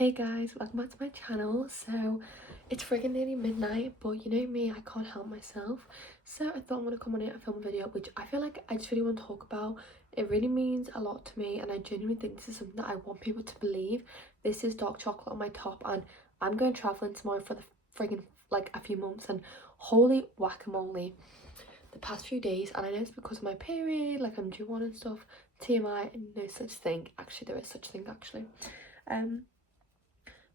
Hey guys, welcome back to my channel. So it's friggin' nearly midnight, but you know me, I can't help myself. So I thought I'm gonna come on here and film a video, which I feel like I just really want to talk about. It really means a lot to me, and I genuinely think this is something that I want people to believe. This is dark chocolate on my top, and I'm going traveling tomorrow for the friggin' like a few months, and holy whack-a-mole, the past few days, and I know it's because of my period, like I'm due one and stuff. TMI, no such thing. Actually, there is such thing actually. Um,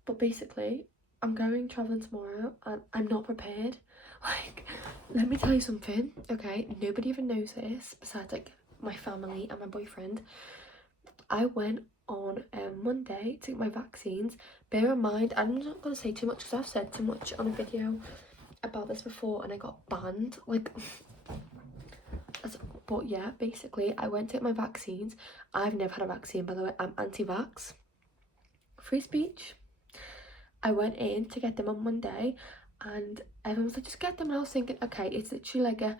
but basically, I'm going traveling tomorrow and I'm not prepared. Like, let me tell you something, okay? Nobody even knows this besides like my family and my boyfriend. I went on Monday to get my vaccines. Bear in mind, I'm not going to say too much because I've said too much on a video about this before and I got banned. Like, but yeah, basically, I went to get my vaccines. I've never had a vaccine, by the way. I'm anti-vax. Free speech. I went in to get them on Monday and everyone was like, just get them. And I was thinking, okay, it's literally like a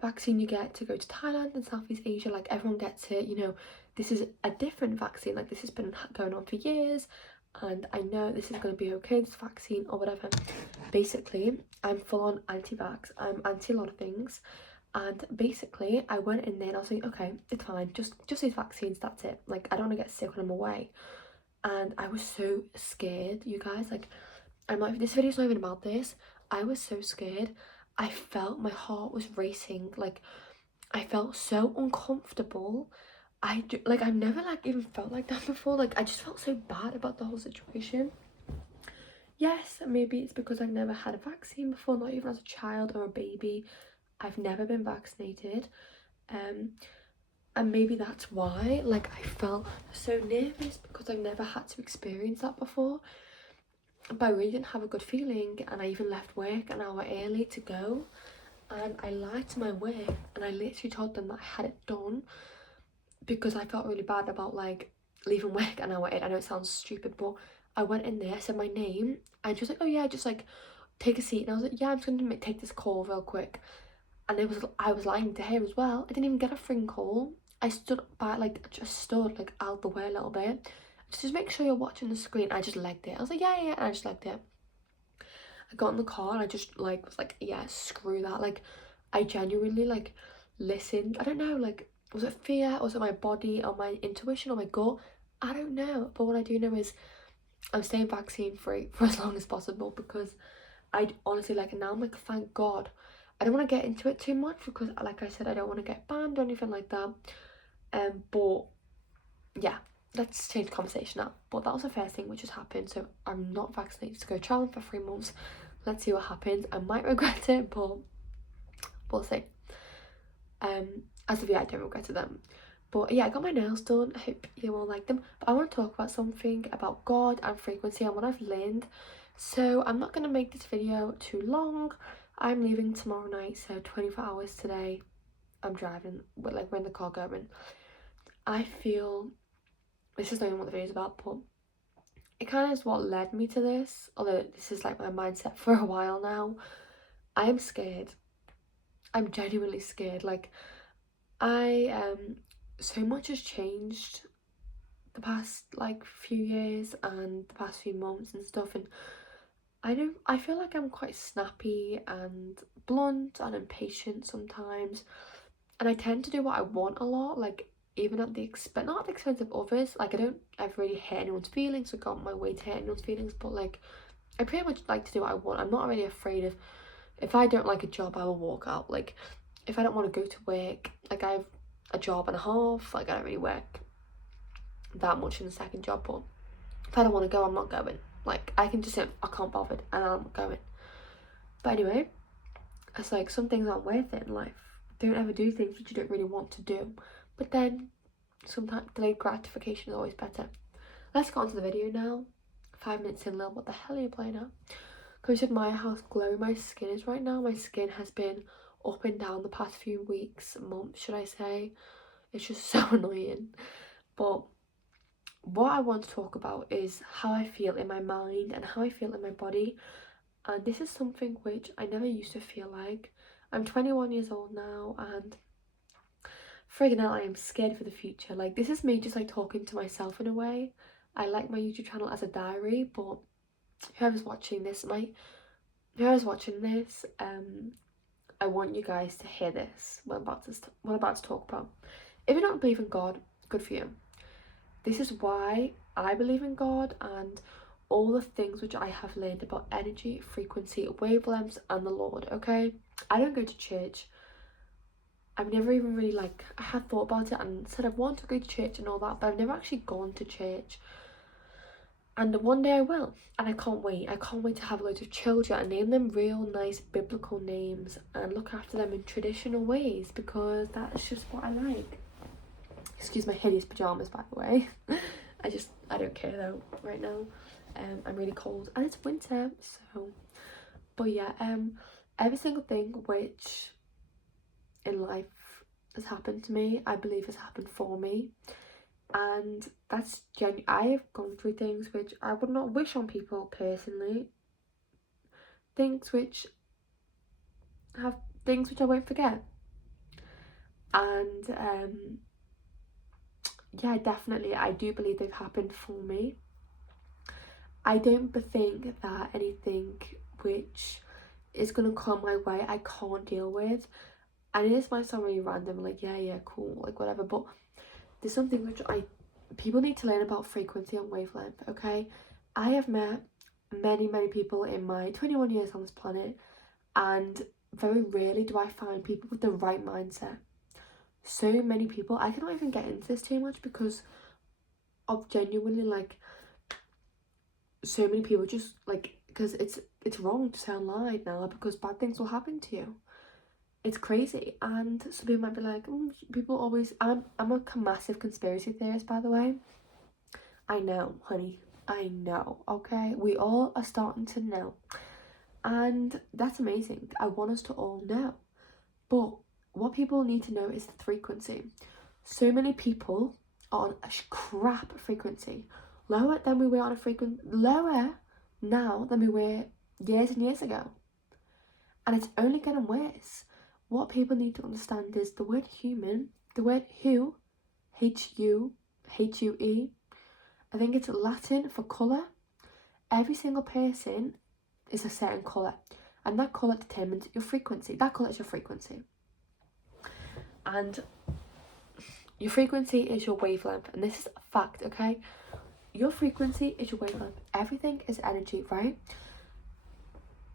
vaccine you get to go to Thailand and Southeast Asia. Like, everyone gets it, you know. This is a different vaccine. Like, this has been going on for years and I know this is going to be okay, this vaccine or whatever. Basically, I'm full on anti-vax. I'm anti a lot of things. And basically, I went in there and I was like, okay, it's fine. Just these vaccines, that's it. Like, I don't want to get sick when I'm away. And I was so scared, you guys. Like, I'm like, this video's not even about this. I was so scared. I felt my heart was racing. Like, I felt so uncomfortable. Like, I've never like even felt like that before. Like, I just felt so bad about the whole situation. Yes, maybe it's because I've never had a vaccine before, not even as a child or a baby. I've never been vaccinated. um and maybe that's why, like, I felt so nervous because I've never had to experience that before. But I really didn't have a good feeling, and I even left work an hour early to go, and I lied to my work and I literally told them that I had it done because I felt really bad about like leaving work an hour early. I know it sounds stupid, but I went in there, I said my name, and she was like, oh yeah, just like take a seat. And I was like, yeah, I'm just gonna take this call real quick. And I was lying to her as well. I didn't even get a phone call. I stood by, like, just stood like out the way a little bit, just make sure you're watching the screen. I just legged it. I was like, yeah, and I just legged it. I got in the car and I just like was like, yeah, screw that. Like, I genuinely like listened. I don't know, like, was it fear or was it my body or my intuition or my gut? I don't know. But what I do know is I'm staying vaccine free for as long as possible because I honestly, like, now I'm like, thank God. I don't want to get into it too much because, like I said, I don't want to get banned or anything like that. But yeah, let's change the conversation now. But that was the first thing which has happened. So I'm not vaccinated to go traveling for 3 months. Let's see what happens. I might regret it, but we'll see. As of yet, I don't regret it then. But yeah, I got my nails done. I hope you all like them. But I want to talk about something about God and frequency and what I've learned. So I'm not going to make this video too long. I'm leaving tomorrow night, so 24 hours today. I'm driving, we're in the car going. I feel, this is not even what the video is about, but it kind of is what led me to this, although this is like my mindset for a while now. I am scared. I'm genuinely scared. Like, so much has changed the past like few years and the past few months and stuff, and I feel like I'm quite snappy and blunt and impatient sometimes, and I tend to do what I want a lot, like, even at the expense, not at the expense of others. Like, I don't ever really hurt anyone's feelings or go on my way to hurt anyone's feelings, but like, I pretty much like to do what I want. I'm not really afraid of, if I don't like a job, I will walk out. Like, if I don't want to go to work, like, I have a job and a half, like, I don't really work that much in the second job, but if I don't want to go, I'm not going. Like, I can just say I can't bothered and I'm not going. But anyway, it's like, some things aren't worth it in life. Don't ever do things that you don't really want to do. But then sometimes delayed gratification is always better. Let's get on to the video now. 5 minutes in, Lil, what the hell are you playing at? Can you admire how glowy my skin is right now? My skin has been up and down the past few weeks, months, should I say. It's just so annoying. But what I want to talk about is how I feel in my mind and how I feel in my body. And this is something which I never used to feel like. I'm 21 years old now, and friggin' hell, I am scared for the future. Like, this is me just like talking to myself in a way. I like my YouTube channel as a diary, but whoever's watching this, I want you guys to hear this. What I'm about to talk about. If you don't believe in God, good for you. This is why I believe in God and all the things which I have learned about energy, frequency, wavelengths, and the Lord. Okay, I don't go to church. I've never even really I had thought about it and said I want to go to church and all that, but I've never actually gone to church. And one day I will, and I can't wait. I can't wait to have loads of children and name them real nice biblical names and look after them in traditional ways, because that's just what I like. Excuse my hideous pajamas, by the way. I don't care though right now. I'm really cold and it's winter, so. But yeah, every single thing which in life has happened to me, I believe has happened for me. And that's I have gone through things which I would not wish on people personally. Things which I won't forget. And yeah, definitely I do believe they've happened for me. I don't think that anything which is gonna come my way I can't deal with. And this might sound really random, yeah, cool, whatever, but there's something which people need to learn about frequency and wavelength, okay? I have met many people in my 21 years on this planet, and very rarely do I find people with the right mindset. So many people, I cannot even get into this too much because of genuinely so many people just because it's wrong to say online now because bad things will happen to you. It's crazy. And some people might be like, people always, I'm a massive conspiracy theorist, by the way. I know, honey, I know, okay? We all are starting to know, and that's amazing. I want us to all know, but what people need to know is the frequency. So many people are on a crap frequency, lower than we were on lower now than we were years and years ago, and it's only getting worse. What people need to understand is the word human, the word hue, Hue, I think it's Latin for colour. Every single person is a certain colour, and that colour determines your frequency. That colour is your frequency. And your frequency is your wavelength, and this is a fact, okay? Your frequency is your wavelength. Everything is energy, right?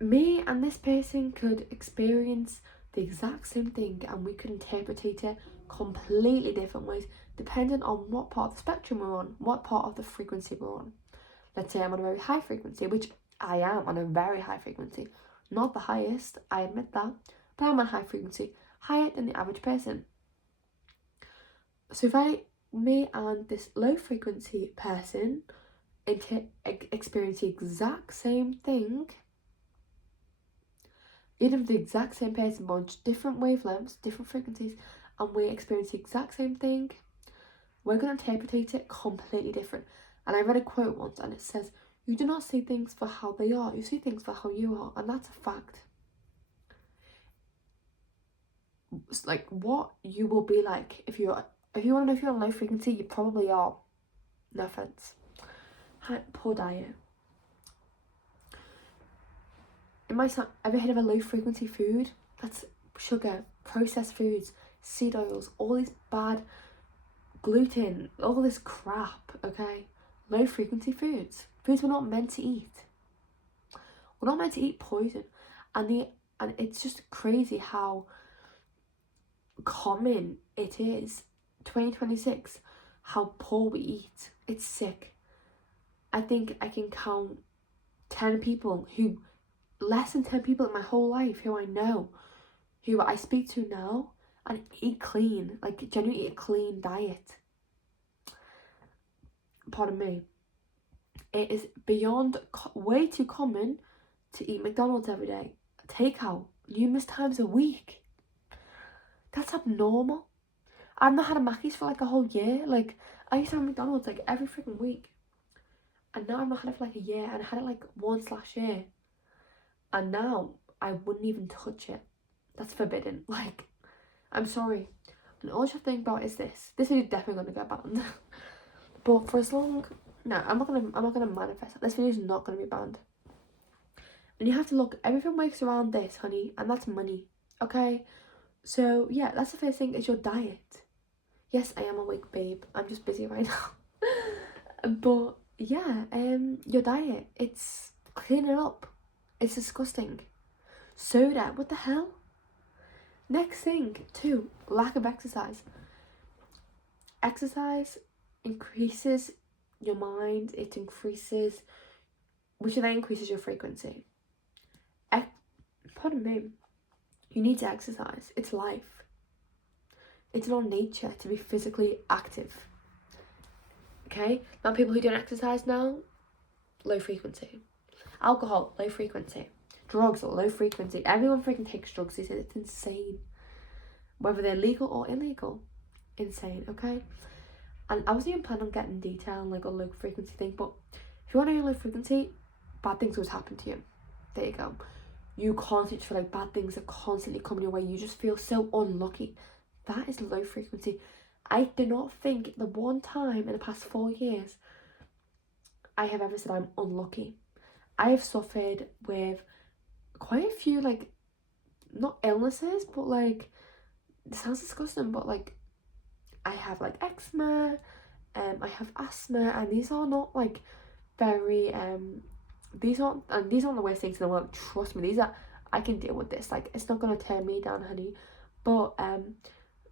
Me and this person could experience the exact same thing, and we could interpret it completely different ways depending on what part of the spectrum we're on, what part of the frequency we're on. Let's say I'm on a very high frequency, which I am on a very high frequency. Not the highest, I admit that, but I'm on high frequency, higher than the average person. So if me and this low frequency person experience the exact same thing, even if the exact same person, but on different wavelengths, different frequencies, and we experience the exact same thing, we're going to interpret it completely different. And I read a quote once, and it says, you do not see things for how they are, you see things for how you are. And that's a fact. It's what you will be like if you want to know if you're on low frequency, you probably are. No offense. Poor diet. It might sound, ever heard of a low frequency food? That's sugar, processed foods, seed oils, all these bad gluten, all this crap, okay? Low frequency foods we're not meant to eat. We're not meant to eat poison, and it's just crazy how common it is 2026 how poor we eat. It's sick. I think I can count 10 people less than 10 people in my whole life who I know, who I speak to now and eat clean, genuinely eat a clean diet. Pardon me. It is beyond way too common to eat McDonald's every day, takeout numerous times a week. That's abnormal. I've not had a Mackey's for a whole year. I used to have McDonald's every freaking week, and now I've not had it for a year, and I had it once last year, and now I wouldn't even touch it. That's forbidden. I'm sorry. And all you have to think about is this is definitely going to get banned. But for as long, No, I'm not gonna manifest that. This video is not gonna be banned. And you have to look, everything works around this, honey, and that's money. Okay? So yeah, that's the first thing, is your diet. Yes, I am awake, babe. I'm just busy right now. But yeah, your diet, it's clean it up. It's disgusting. Soda, what the hell? Next thing, 2, lack of exercise. Exercise increases your mind, it increases, which then increases your frequency. Pardon me. You need to exercise. It's life. It's in our nature to be physically active. Okay? Now people who don't exercise now, low frequency. Alcohol, low frequency. Drugs, low frequency. Everyone freaking takes drugs these days. It's insane. Whether they're legal or illegal. Insane, okay? And I wasn't even planning on getting detail on like a low frequency thing, but if you want to know low frequency, bad things always happen to you. There you go. You constantly feel like bad things are constantly coming your way. You just feel so unlucky. That is low frequency. I do not think the one time in the past 4 years I have ever said I'm unlucky. I have suffered with quite a few, like, not illnesses, but like, it sounds disgusting, but like, I have like eczema, I have asthma, and these are not like very these aren't the worst things in the world. Trust me, I can deal with this. Like, it's not gonna tear me down, honey. But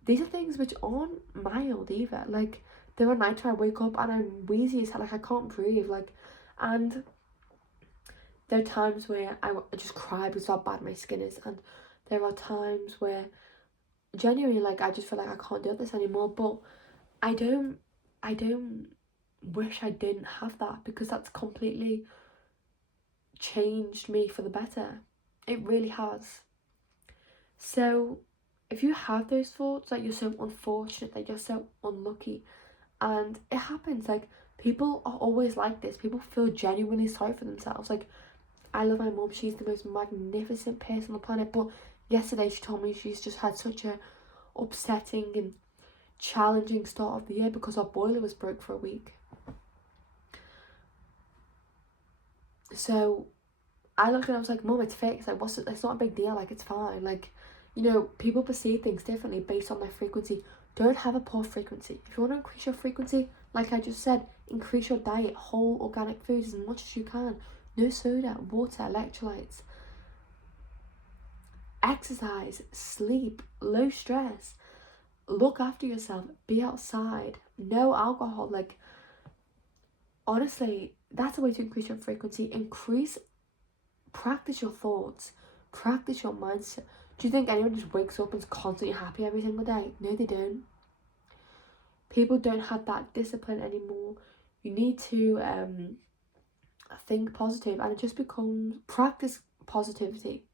these are things which aren't mild either. Like, there are nights where I wake up and I'm wheezy as hell, like I can't breathe, like, and there are times where I just cry because of how bad my skin is, and there are times where genuinely, like, I just feel like I can't do this anymore. But I don't wish I didn't have that, because that's completely changed me for the better. It really has. So if you have those thoughts that you're so unfortunate, that you're so unlucky, and it happens, like, people are always like this. People feel genuinely sorry for themselves. Like, I love my mum, she's the most magnificent person on the planet, but yesterday she told me she's just had such a upsetting and challenging start of the year because our boiler was broke for a week. So I looked and I was like, Mum, it's fixed. Like, it's not a big deal. Like, it's fine. Like, you know, people perceive things differently based on their frequency. Don't have a poor frequency. If you want to increase your frequency, like I just said, increase your diet, whole organic foods as much as you can. No soda, water, electrolytes. Exercise, sleep, low stress. Look after yourself, be outside, no alcohol. Like, honestly, that's a way to increase your frequency. Practice your thoughts, practice your mindset. Do you think anyone just wakes up and is constantly happy every single day? No, they don't. People don't have that discipline anymore. You need to think positive, and it just becomes, practice positivity,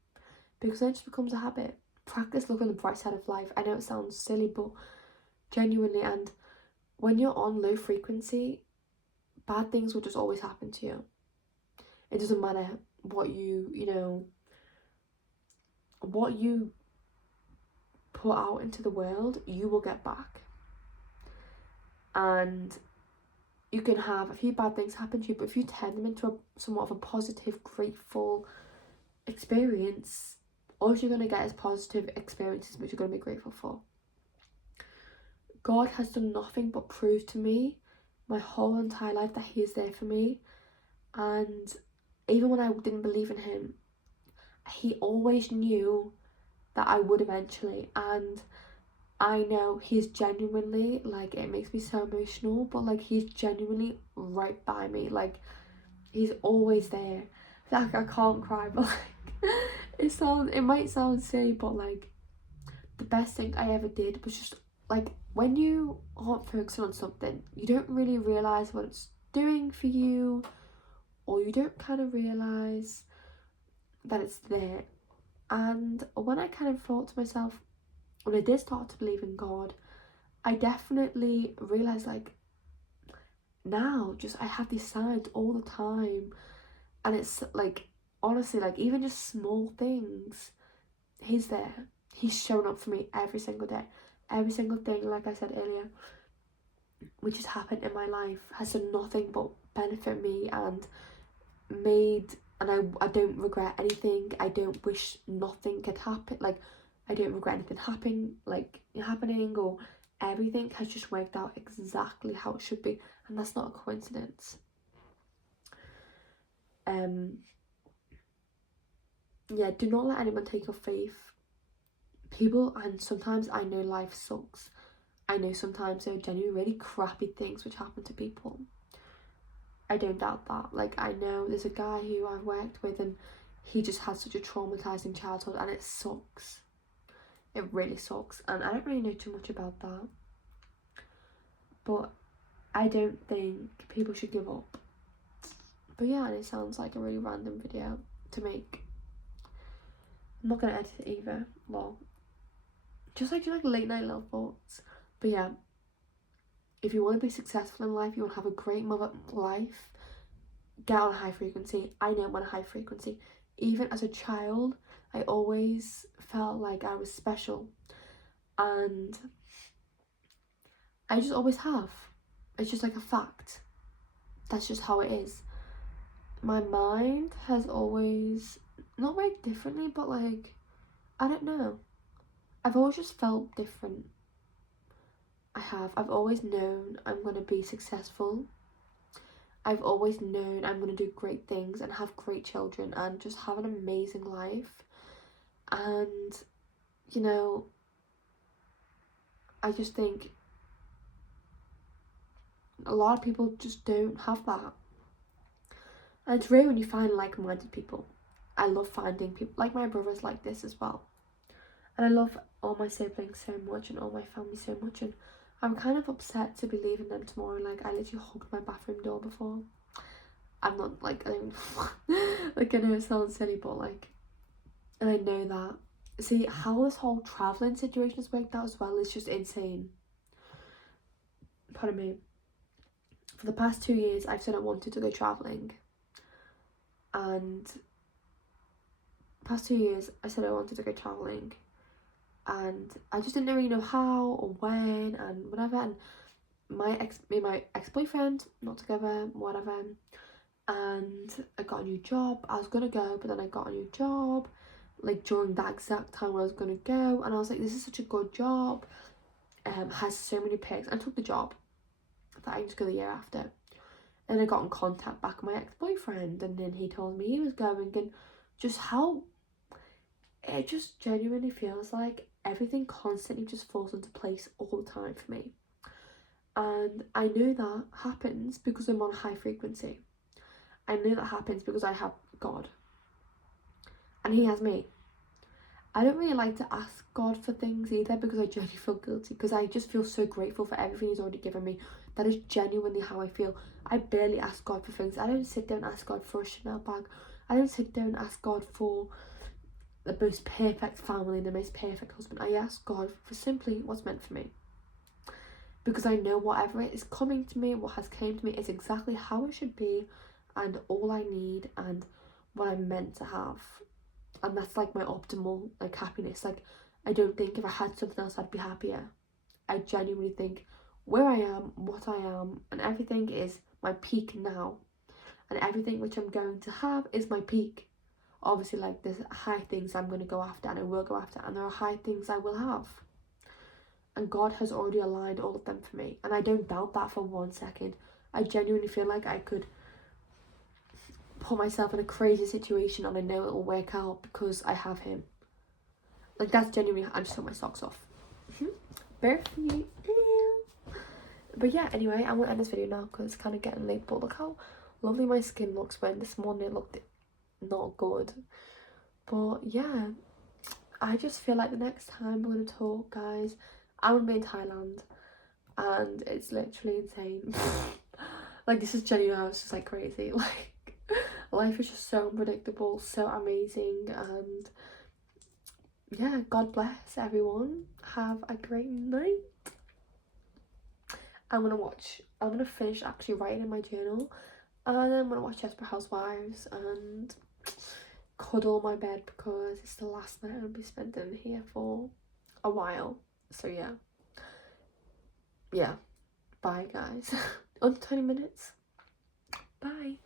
because then it just becomes a habit. Practice looking on the bright side of life. I know it sounds silly, but genuinely, and when you're on low frequency, bad things will just always happen to you. It doesn't matter what what you put out into the world, you will get back. And you can have a few bad things happen to you, but if you turn them into somewhat of a positive, grateful experience, all you're going to get is positive experiences which you're going to be grateful for. God has done nothing but prove to me my whole entire life that he is there for me. And even when I didn't believe in him, he always knew that I would eventually. And I know he's genuinely, like, it makes me so emotional, but like, he's genuinely right by me. Like, he's always there. Like, I can't cry, but like, it might sound silly, but like, the best thing I ever did was just, like, when you aren't focusing on something, you don't really realise what it's doing for you, or you don't kind of realise that it's there. And when I kind of thought to myself, when I did start to believe in God, I definitely realised, like, now just I have these signs all the time, and it's like, honestly, like, even just small things, he's there. He's showing up for me every single day. Every single thing, like I said earlier, which has happened in my life has done nothing but benefit me and I don't regret anything. I don't wish nothing could happen. Like, I don't regret anything happening, or everything has just worked out exactly how it should be, and that's not a coincidence. Yeah, do not let anyone take your faith. People, and sometimes I know life sucks. I know sometimes there are genuinely really crappy things which happen to people. I don't doubt that. Like, I know there's a guy who I've worked with, and he just had such a traumatizing childhood, and it sucks. It really sucks, and I don't really know too much about that. But I don't think people should give up. But yeah, and it sounds like a really random video to make. I'm not gonna edit it either. Well, just like do like late night little thoughts. But yeah, if you want to be successful in life, you want to have a great life, get on a high frequency. I know I'm on a high frequency. Even as a child, I always felt like I was special, and I just always have. It's just like a fact. That's just how it is. My mind has always not worked differently, but like, I don't know. I've always just felt different. I've always known I'm going to be successful. I've always known I'm going to do great things and have great children and just have an amazing life. And, you know, I just think a lot of people just don't have that. And it's rare when you find like-minded people. I love finding people, like my brother's like this as well. And I love all my siblings so much and all my family so much, and I'm kind of upset to be leaving them tomorrow. Like, I literally hugged my bathroom door before. I'm not like, I don't like, I know it sounds silly, but like, and I know that. See, how this whole travelling situation has worked out as well is just insane. Pardon me. For the past 2 years, I've said I wanted to go travelling, and past 2 years I said I wanted to go travelling, and I just didn't really know how or when and whatever. And my ex-boyfriend, not together, whatever, and I got a new job. I was gonna go, but then I got a new job like during that exact time when I was gonna go, and I was like, this is such a good job, has so many perks. I took the job. I thought I could just go the year after, and I got in contact back with my ex-boyfriend, and then he told me he was going, and just how it just genuinely feels like everything constantly just falls into place all the time for me. And I know that happens because I'm on high frequency. I know that happens because I have God and he has me. I don't really like to ask God for things either, because I genuinely feel guilty, because I just feel so grateful for everything he's already given me. That is genuinely how I feel. I barely ask God for things. I don't sit there and ask God for a Chanel bag. I don't sit there and ask God for the most perfect family, the most perfect husband. I ask God for simply what's meant for me, because I know whatever it is coming to me, what has came to me, is exactly how it should be, and all I need, and what I'm meant to have. And that's like my optimal like happiness. Like, I don't think if I had something else I'd be happier. I genuinely think where I am, what I am, and everything is my peak now, and everything which I'm going to have is my peak. Obviously, like, there's high things I'm going to go after, and I will go after, and there are high things I will have, and God has already aligned all of them for me, and I don't doubt that for 1 second. I genuinely feel like I could put myself in a crazy situation and I know it will work out because I have him. Like, that's genuinely, I just took my socks off. Bare feet. But yeah, anyway, I'm gonna end this video now because it's kind of getting late. But look how lovely my skin looks, when this morning it looked not good. But yeah, I just feel like the next time we're gonna talk, guys, I'm gonna be in Thailand, and it's literally insane. Like, this is genuine. I was just like crazy. Like, life is just so unpredictable, so amazing, and yeah, God bless everyone. Have a great night. I'm gonna finish actually writing in my journal, and then I'm gonna watch Desperate Housewives and cuddle my bed, because it's the last night I'll be spending here for a while. So yeah, bye guys. Under 20 minutes. Bye.